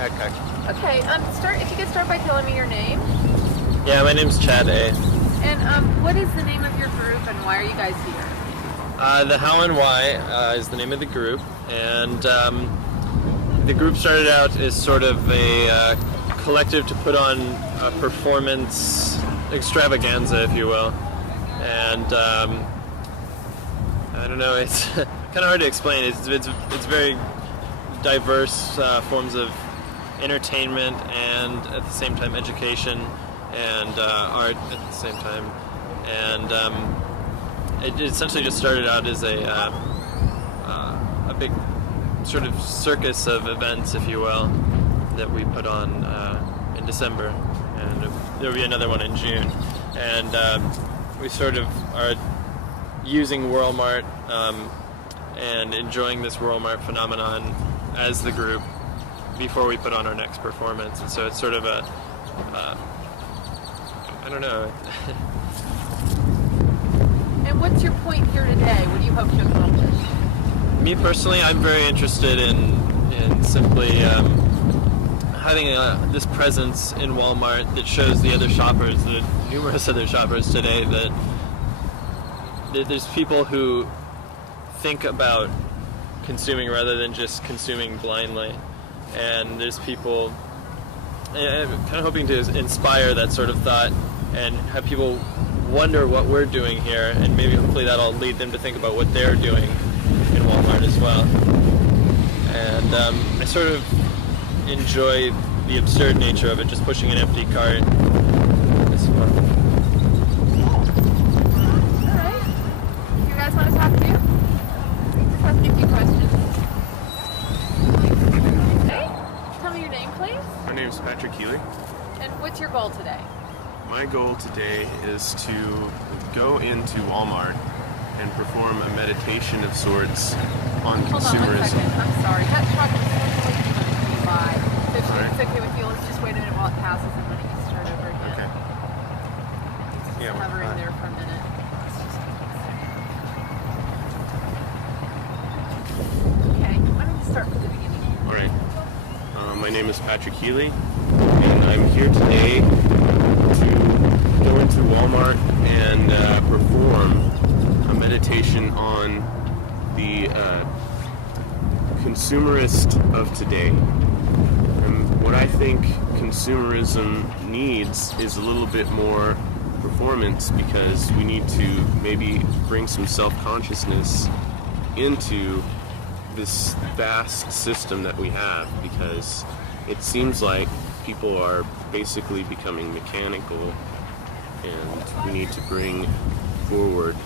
Okay. Okay, if you could start by telling me your name. Yeah, my name's Chad A. And what is the name of your group and why are you guys here? The How+Why is the name of the group, and the group started out as sort of a collective to put on a performance extravaganza, if you will. And I don't know, it's kind of hard to explain. It's very diverse forms of entertainment and at the same time education and art at the same time. And it essentially just started out as a big sort of circus of events, if you will, that we put on in December, and there will be another one in June. And we sort of are using Whirl-Mart and enjoying this Whirl-Mart phenomenon as the group before we put on our next performance. And so it's sort of a I don't know. And what's your point here today? What do you hope to accomplish? Me personally, I'm very interested in simply having this presence in Walmart that shows the other shoppers, the numerous other shoppers today, that there's people who think about consuming rather than just consuming blindly. And there's people, I'm kind of hoping to inspire that sort of thought and have people wonder what we're doing here, and maybe hopefully that'll lead them to think about what they're doing in Walmart as well. And I sort of enjoy the absurd nature of it, just pushing an empty cart. It's fun. Alright. You guys want to talk to you? Just ask you a few questions. Okay. Tell me your name, please. My name is Patrick Healy. And what's your goal today? My goal today is to go into Walmart and perform a meditation of sorts on Hold consumerism. on 1 second. I'm sorry. That truck is totally going to by. So if Alright. it's okay with you, let's just wait a minute while it passes and then you can start over again. Okay. Just Yeah, hover in fine. there for a minute. Okay. Why don't you start from the beginning? All right. My name is Patrick Healy, and I'm here today to go into Walmart and perform a meditation on the consumerist of today. And what I think consumerism needs is a little bit more performance, because we need to maybe bring some self-consciousness into this vast system that we have, because it seems like people are basically becoming mechanical, and we need to bring forward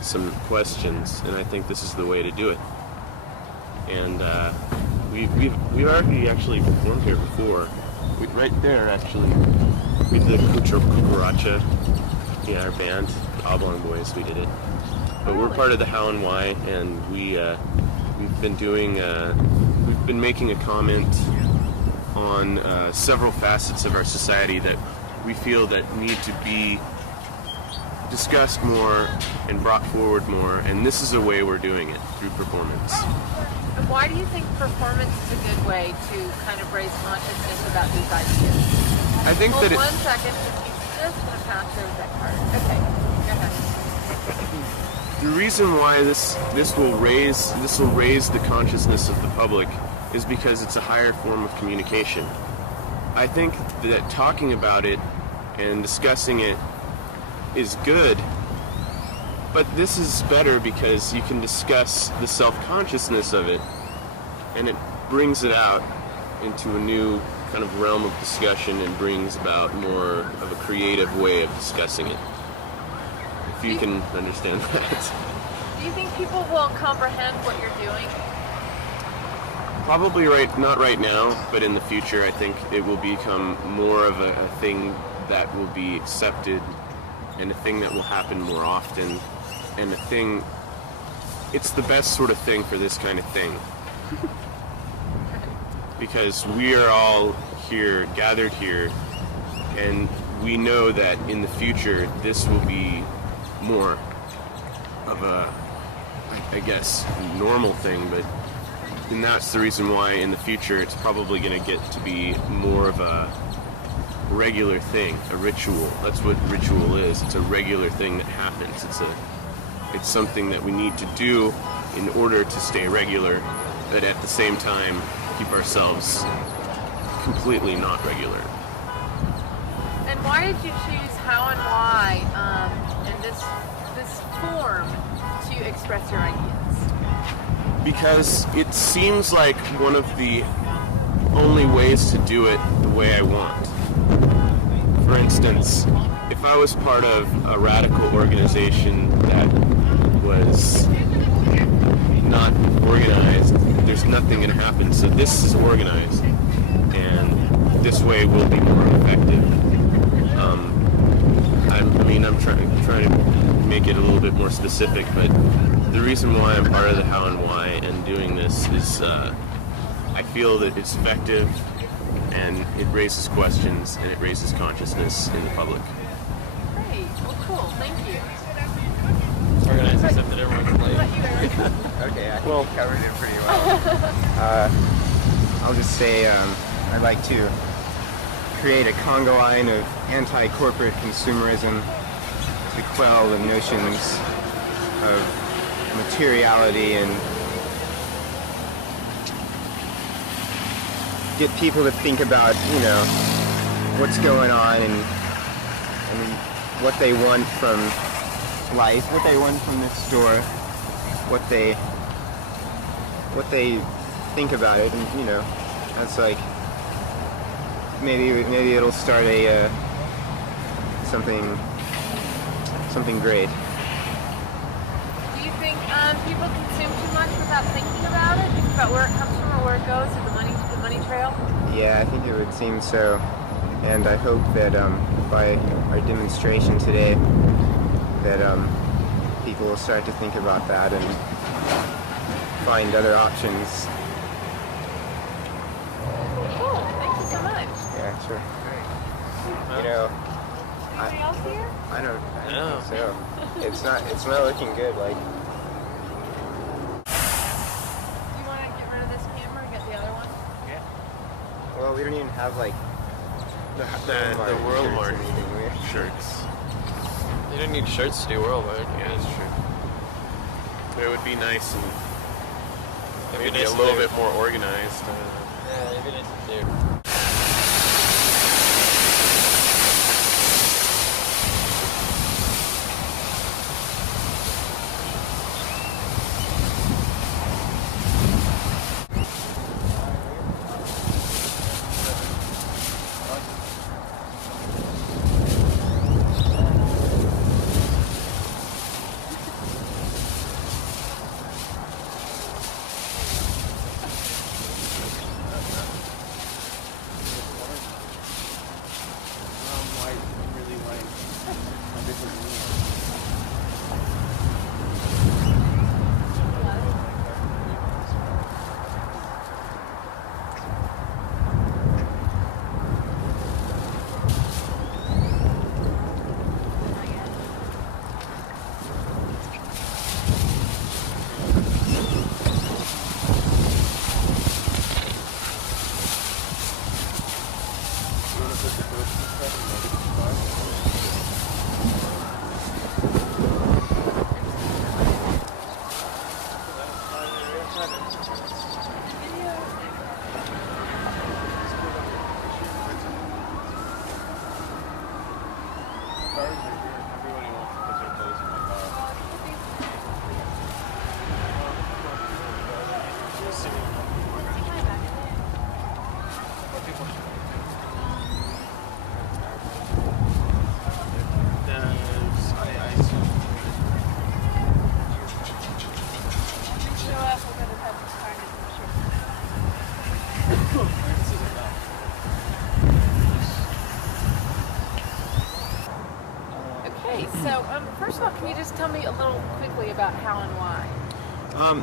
some questions, and I think this is the way to do it. And we've already actually performed here before. Right there, actually, we did Cucaracha. Yeah, our band, the Oblong Boys, we did it. But we're part of the How+Why, and we've been making a comment on several facets of our society that we feel that need to be discussed more and brought forward more, and this is a way we're doing it, through performance. And why do you think performance is a good way to kind of raise consciousness about these ideas? I think Hold that 1 second, he's just going to pass over that card. Okay, go ahead. the reason why this will raise the consciousness of the public is because it's a higher form of communication. I think that talking about it and discussing it is good, but this is better because you can discuss the self-consciousness of it, and it brings it out into a new kind of realm of discussion and brings about more of a creative way of discussing it. If you can understand that. Do you think people will comprehend what you're doing? Probably not right now, but in the future I think it will become more of a thing that will be accepted, and a thing that will happen more often, and it's the best sort of thing for this kind of thing. Because we are all here, gathered here, and we know that in the future this will be more of a, I guess, normal thing, but And that's the reason why in the future it's probably going to get to be more of a regular thing, a ritual. That's what ritual is. It's a regular thing that happens. It's something that we need to do in order to stay regular, but at the same time keep ourselves completely not regular. And why did you choose How and Why in this form to express your ideas? Because it seems like one of the only ways to do it the way I want. For instance, if I was part of a radical organization that was not organized, there's nothing going to happen. So this is organized, and this way will be more effective. I'm trying to make it a little bit more specific, but the reason why I'm part of the How and Why and doing this is I feel that it's effective, and it raises questions, and it raises consciousness in the public. Great. Well, cool. Thank you. Organizing something everyone can play. Okay, I think you covered it pretty well. I'll just say I'd like to create a conga line of anti-corporate consumerism to quell the notions of materiality and get people to think about, what's going on and what they want from life, what they want from this store, what they think about it, and that's like maybe it'll start a something great. Do you think people consume too much without thinking about it? Think about where it comes from or where it goes, or the money trail? Yeah, I think it would seem so. And I hope that by our demonstration today, that people will start to think about that and find other options. Cool. Thank you so much. Yeah, sure. Anybody else here? I don't No. think so. It's not looking good. Like, Do you want to get rid of this camera and get the other one? well, we don't even have like The Whirl-Mart Whirl-Mart shirts or anything. shirts. You don't need shirts to do Whirl-Mart. Yeah, that's true. But it would be nice and It'd be maybe nice a to little do. bit more organized. Yeah, it'd be nice to do. Okay, so first of all, can you just tell me a little quickly about How and Why?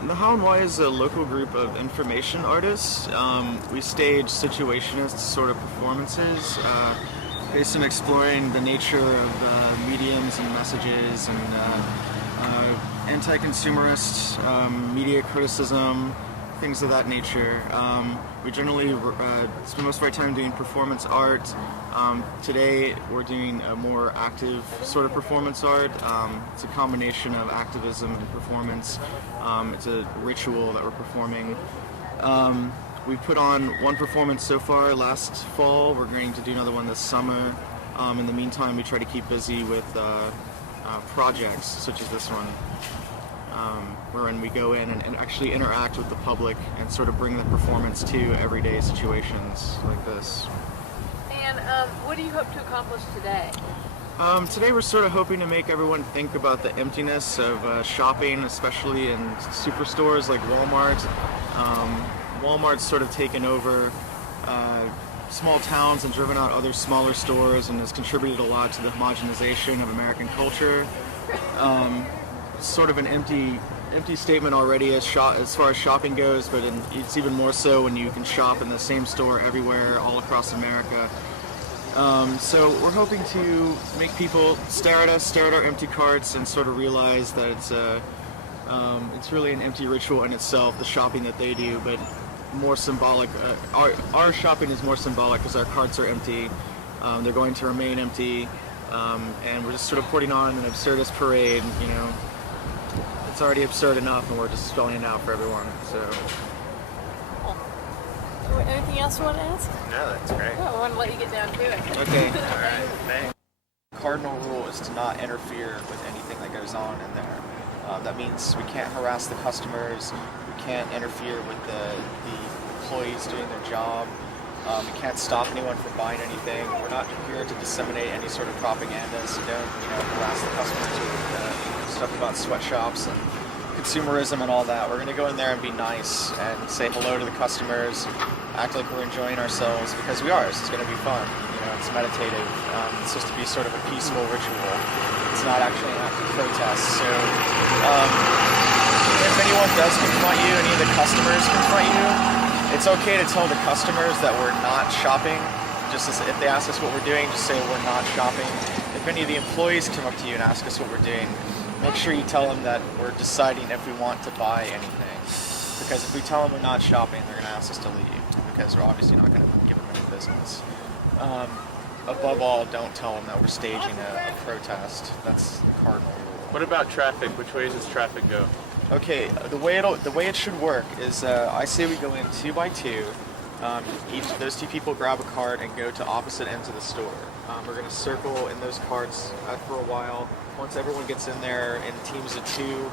The How and Why is a local group of information artists. We stage situationist sort of performances based on exploring the nature of mediums and messages and anti-consumerist media criticism, things of that nature. We generally spend most of our time doing performance art. Today we're doing a more active sort of performance art. It's a combination of activism and performance. It's a ritual that we're performing. We've put on one performance so far last fall. We're going to do another one this summer. In the meantime, we try to keep busy with projects such as this one, wherein we go in and actually interact with the public and sort of bring the performance to everyday situations like this. And what do you hope to accomplish today? Today we're sort of hoping to make everyone think about the emptiness of shopping, especially in superstores like Walmart. Walmart's sort of taken over small towns and driven out other smaller stores and has contributed a lot to the homogenization of American culture. It's sort of an empty statement already as far as shopping goes, but it's even more so when you can shop in the same store everywhere all across America. So we're hoping to make people stare at us, stare at our empty carts, and sort of realize that it's really an empty ritual in itself, the shopping that they do, but more symbolic. Our shopping is more symbolic because our carts are empty. They're going to remain empty, and we're just sort of putting on an absurdist parade. You know, it's already absurd enough, and we're just spelling it out for everyone. So. Anything else you want to ask? No, that's great. Oh, I want to let you get down to it. Okay. All right, thanks. Cardinal rule is to not interfere with anything that goes on in there. That means we can't harass the customers, we can't interfere with the employees doing their job, we can't stop anyone from buying anything. We're not here to disseminate any sort of propaganda, so don't harass the customers with stuff about sweatshops and consumerism and all that. We're going to go in there and be nice and say hello to the customers, act like we're enjoying ourselves, because we are. This is going to be fun. It's meditative. It's supposed to be sort of a peaceful ritual. It's not actually an act of protest. So if anyone does confront you, any of the customers confront you, it's okay to tell the customers that we're not shopping. Just as if they ask us what we're doing, just say we're not shopping. If any of the employees come up to you and ask us what we're doing, make sure you tell them that we're deciding if we want to buy anything. Because if we tell them we're not shopping, they're going to ask us to leave, because we're obviously not going to give them any business. Above all, don't tell them that we're staging a protest. That's the cardinal rule. What about traffic? Which way does traffic go? Okay, the way it should work is I say we go in 2 by 2. Those two people grab a cart and go to opposite ends of the store. We're going to circle in those carts for a while. Once everyone gets in there in teams of 2,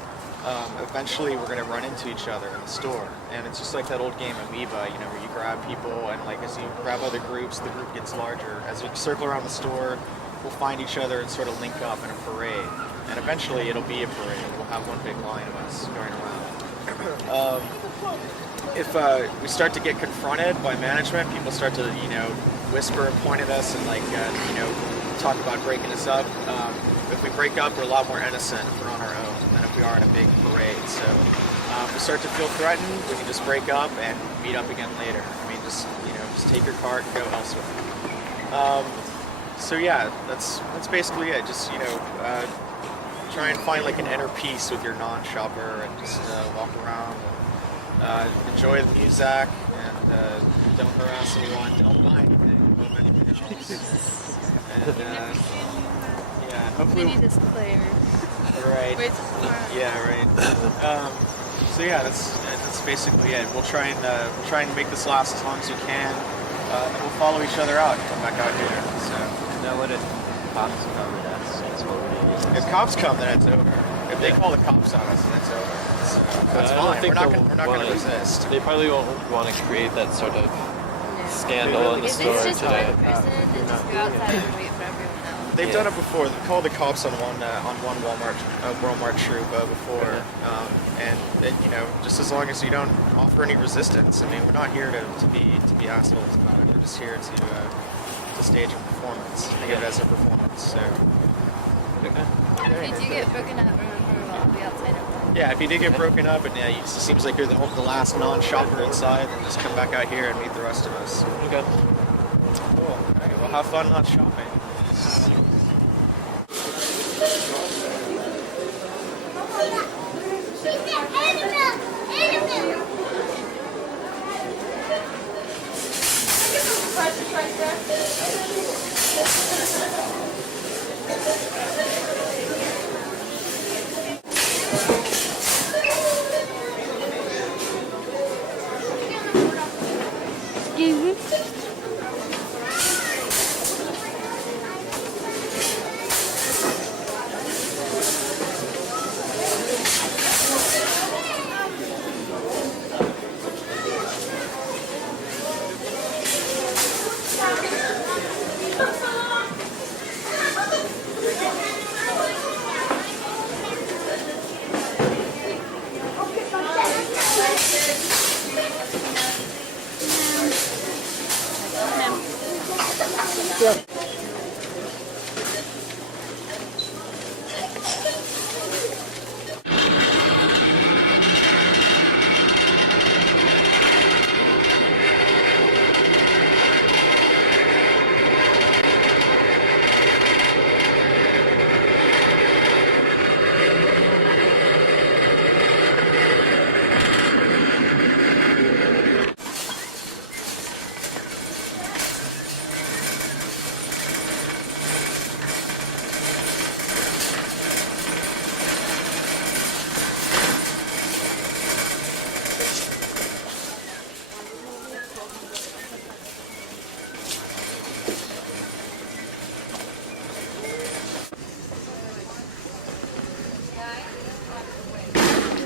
eventually we're going to run into each other in the store. And it's just like that old game Amoeba, where you grab people, and like as you grab other groups, the group gets larger. As we circle around the store, we'll find each other and sort of link up in a parade. And eventually it'll be a parade. We'll have one big line of us going around. If we start to get confronted by management, people start to, whisper and point at us and talk about breaking us up. If we break up, we're a lot more innocent if we're on our own than if we are in a big parade. So if we start to feel threatened, we can just break up and meet up again later. Just take your cart and go elsewhere. So yeah, that's basically it. Just try and find like an inner peace with your non-shopper and just walk around and enjoy the music and don't harass anyone, don't buy anything, don't buy anything else. And yeah, hopefully. Mini displayer. Right. Wait till tomorrow. Yeah, right. So yeah, that's basically it. We'll try and make this last as long as we can. And we'll follow each other out and come back out here. So. Now what if cops come and that's over? If cops come, then it's over. If they call the cops on us, then it's over. So that's I don't fine. think We're not going to resist. They probably won't want to create that sort of scandal in the If store it's just today. one person, then just go outside and wait for everyone else. They've done it before. They called the cops on one Whirl-Mart troop before, and just as long as you don't offer any resistance. We're not here to be assholes about it. We're just here to stage a performance. Think of it as a performance. So. If you do get broken up, remember I'll be outside at Yeah, if you did get broken up and it seems like you're the last non-shopper inside, then just come back out here and meet the rest of us. Okay. Cool. Okay, well, have fun not shopping.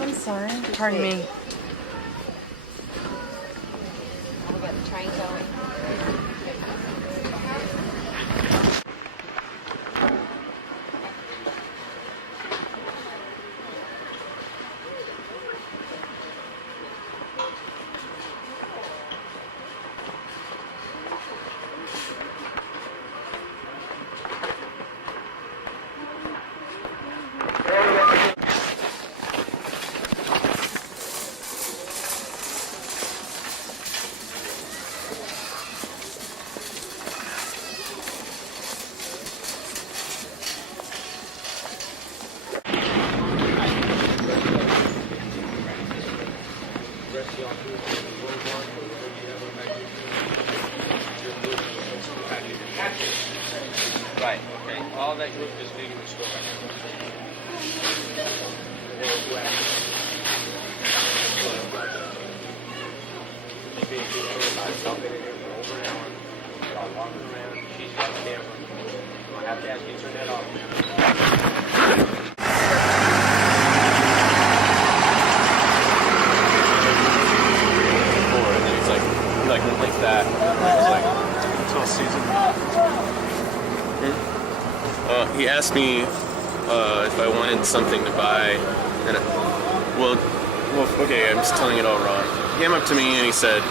I'm sorry. Pardon me. We got the train going. Right, okay. All that group is leaving the store right She's got the camera. I have to ask you to turn that off. And then he's like, he like that. It's like, Until season. he asked me if I wanted something to buy, and okay, I'm just telling it all wrong. He came up to me and he said,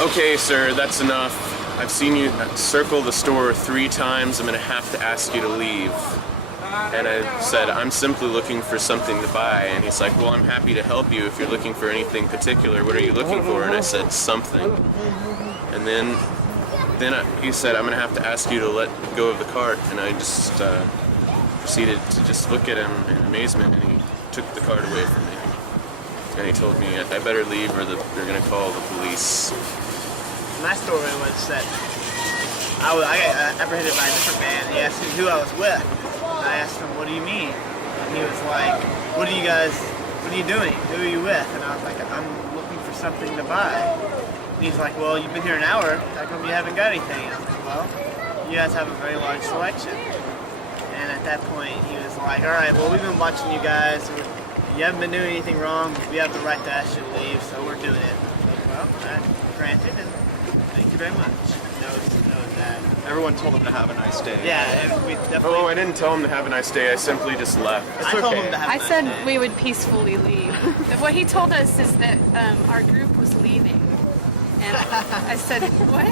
"Okay, sir, that's enough. I've seen you circle the store 3 times. I'm gonna have to ask you to leave." And I said, "I'm simply looking for something to buy." And he's like, "Well, I'm happy to help you if you're looking for anything particular. What are you looking for?" And I said, "Something." And then he said, "I'm gonna have to ask you to let go of the cart." And I just proceeded to just look at him in amazement, and he took the cart away from me. And he told me I better leave or they're gonna call the police. My story was that I got apprehended by a different man. He asked me who I was with. I asked him, "What do you mean?" And he was like, what are you doing? Who are you with? And I was like, "I'm looking for something to buy." And he's like, "Well, you've been here an hour. How come you haven't got anything?" I was like, "Well, you guys have a very large selection." And at that point, he was like, "All right, well, we've been watching you guys. You haven't been doing anything wrong. We have the right to ask you to leave, so we're doing it." Well, granted, and thank you very much. Knows that. Everyone told him to have a nice day. Yeah, we definitely. Oh, I didn't tell him to have a nice day. I simply just left. I told him to have a I nice said day. we would peacefully leave. What he told us is that our group was leaving. And I said, what?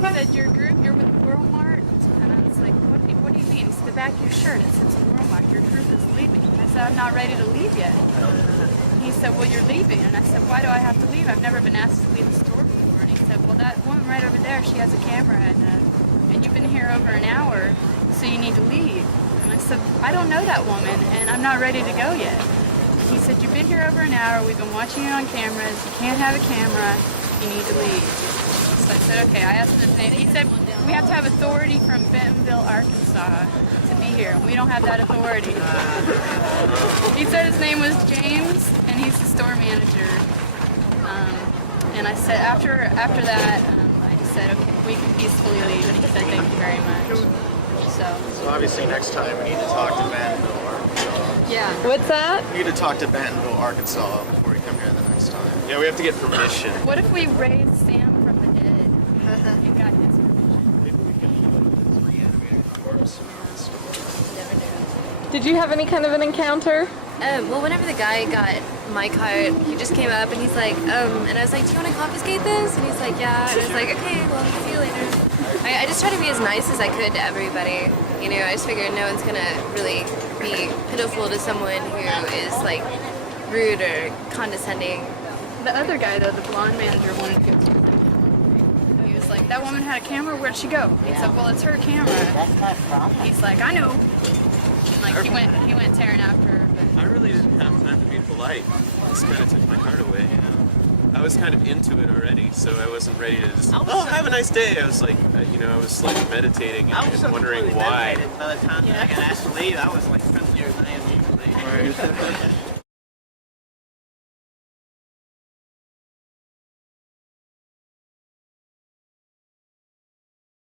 He said, your group, you're with Whirl-Mart? And I was like, what do you mean? He said, the back of your shirt, it says Whirl-Mart, your group is leaving. And I said, I'm not ready to leave yet. And he said, well, you're leaving. And I said, why do I have to leave? I've never been asked to leave the store before. And he said, well, that woman right over there, she has a camera, and you've been here over an hour, so you need to leave. And I said, I don't know that woman, and I'm not ready to go yet. He said, you've been here over an hour, we've been watching you on cameras, you can't have a camera, you need to leave. So I said, okay. I asked him his name. He said, we have to have authority from Bentonville, Arkansas to be here. We don't have that authority. He said his name was James, and he's the store manager. And I said, after that, I just said, okay, we can peacefully leave. And he said, thank you very much. So obviously next time we need to talk to Bentonville, Arkansas. Yeah. What's that? We need to talk to Bentonville, Arkansas before we come here the next time. Yeah, we have to get permission. What if we raised Sam from the dead and got his permission? Maybe we can put 3 animated corpse around the store. Never knew. Did you have any kind of an encounter? Well, whenever the guy got my cart, he just came up and he's like, and I was like, do you want to confiscate this? And he's like, yeah. And I was like, okay, well, see you later. I just try to be as nice as I could to everybody. You know, I just figured no one's gonna really be pitiful to someone who is like rude or condescending. The other guy, though, the blonde manager, wanted to go. He was like, that woman had a camera, where'd she go? He said, well, it's her camera. That's my problem. He's like, I know. And, like, he went tearing after her. But I really didn't have time to be polite. Just kind of took my card away, you know. I was kind of into it already, so I wasn't ready to just, oh, have a nice day. I was like, I was like meditating and wondering why. By the time I got asked to leave, I was like friendlier than I am usually.